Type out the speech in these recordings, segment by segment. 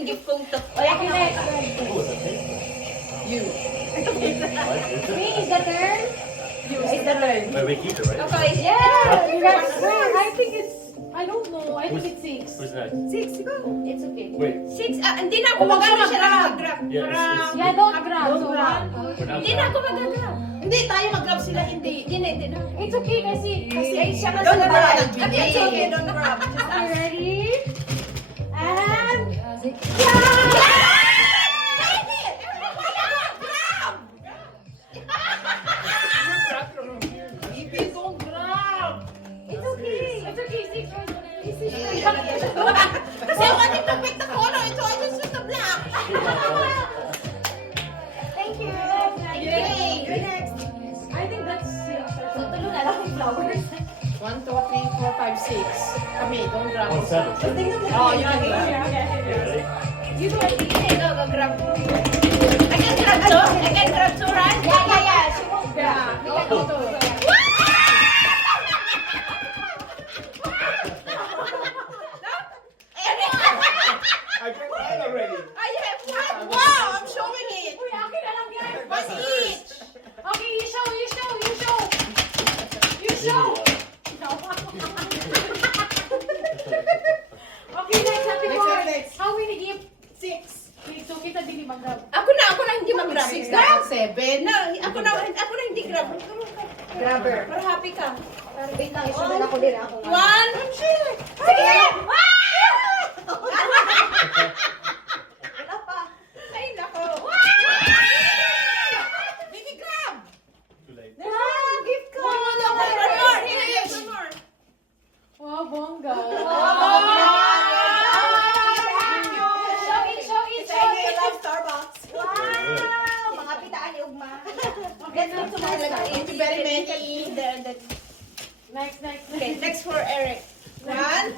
yung gift kong to. O, yung next. You. Me, is the turn? You is the turn. Wait, keep it, right? Okay. Yeah! You guys, wait, I think it's, I don't know. I think it's 6. Who's next? 6, go. It's okay. Wait, 6, hindi na ako mag-ano siya na mag-grab. Yeah, it's- Yeah, don't grab. Don't So, grab. 1, 2, we're not Hindi na ako mag-grab. Hindi, tayo mag-grab sila, hindi. Hindi na. It's okay kasi Ay, siya don't kasi grab. Okay, it's okay, don't grab. Okay, ready? And Baby, don't grab! it's okay. It's okay. 6 rounds. Kasi I wanted to pick the color, so I just choose the black. Thank you. Yay! You're next. I think that's 6. So, tulo na lang yung flowers. 1, 2, 3, 4, 5, 6. Kami, don't grab. Oh, 7. Oh, you can grab. Ready? You do it. Go, go grab. I can grab two. I can grab two, right? Yeah. She won't grab. We can go to. I got mine already. I have one. Wow, I'm showing it. Uy, akin na lang yan. One each. Okay, you show. You show. Okay, next. Happy Next, boy. next. How many gift? 6. So, kita din mag-grab. Ako na hindi mag-grab. 6 na 7. No, ako na hindi grab. Grabber. Para happy ka. Wait lang, isunod ako din ako. 1. Sige. Wala pa. Ay, nako. Baby, grab. Too late. Gift ko! One more. Here, one more. Wow, bongga. Starbucks. Mga pitaan ni Ugma. Thank you very many. Next. Okay, next for Eric. 1,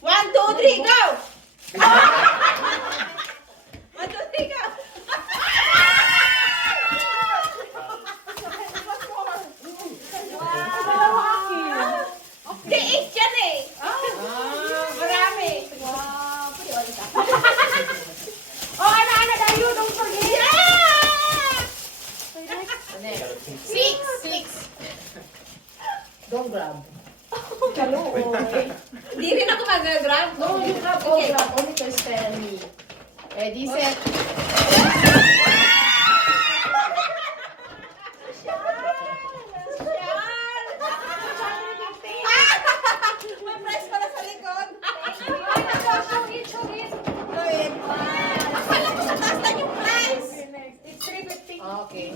2, 3, go! 1, 2, 3, go! Di, 8 yan eh! Marami! Oh, Ana, dayo, don't forget. Yeah! Next. 6. Don't grab. Di rin ako mag-grab. No, you grab. Okay. Grab. Only to spare me. Ready, set. May prize pala sa likod. Show it. Akala ko sa taas lang yung prize. Next. It's 350. Okay.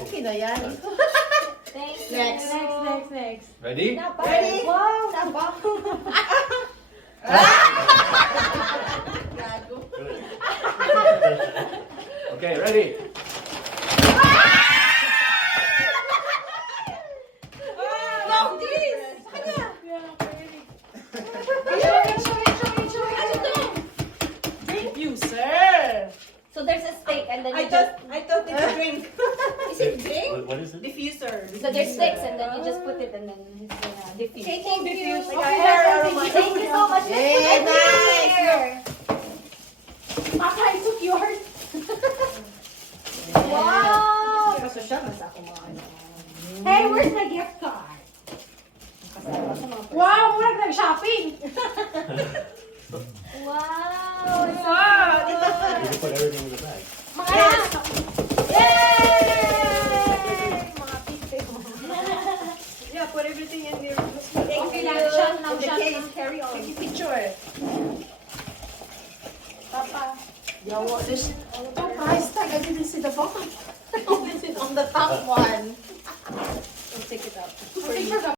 Okay na yan. Thank you. Next. Next. Ready? Ready? Wow, naba. Good. Okay, ready? No, this. Kanya. Ano to? Thank you, sir. So there's a steak and then I thought it's a drink. Is it drink? What is it? Diffuser. So there's steaks and then you just put it and then it's gonna diffuse. Okay, thank you. Thank you so much. Yeah, nice. Papa, I took yours. Wow. Kaso siya, nasa ako mga ano. Hey, where's my gift card? Wow, murag nag-shopping. Wow. Wow. You can put everything in the bag. Mga Yay! Mga piste. Yeah, put everything in there. Okay lang, shot now, In the shot case, now. carry on. Take a picture. Papa. Yawa, this price tag. I didn't see the bottom. This is on the top one. I'll take it out. Picture ka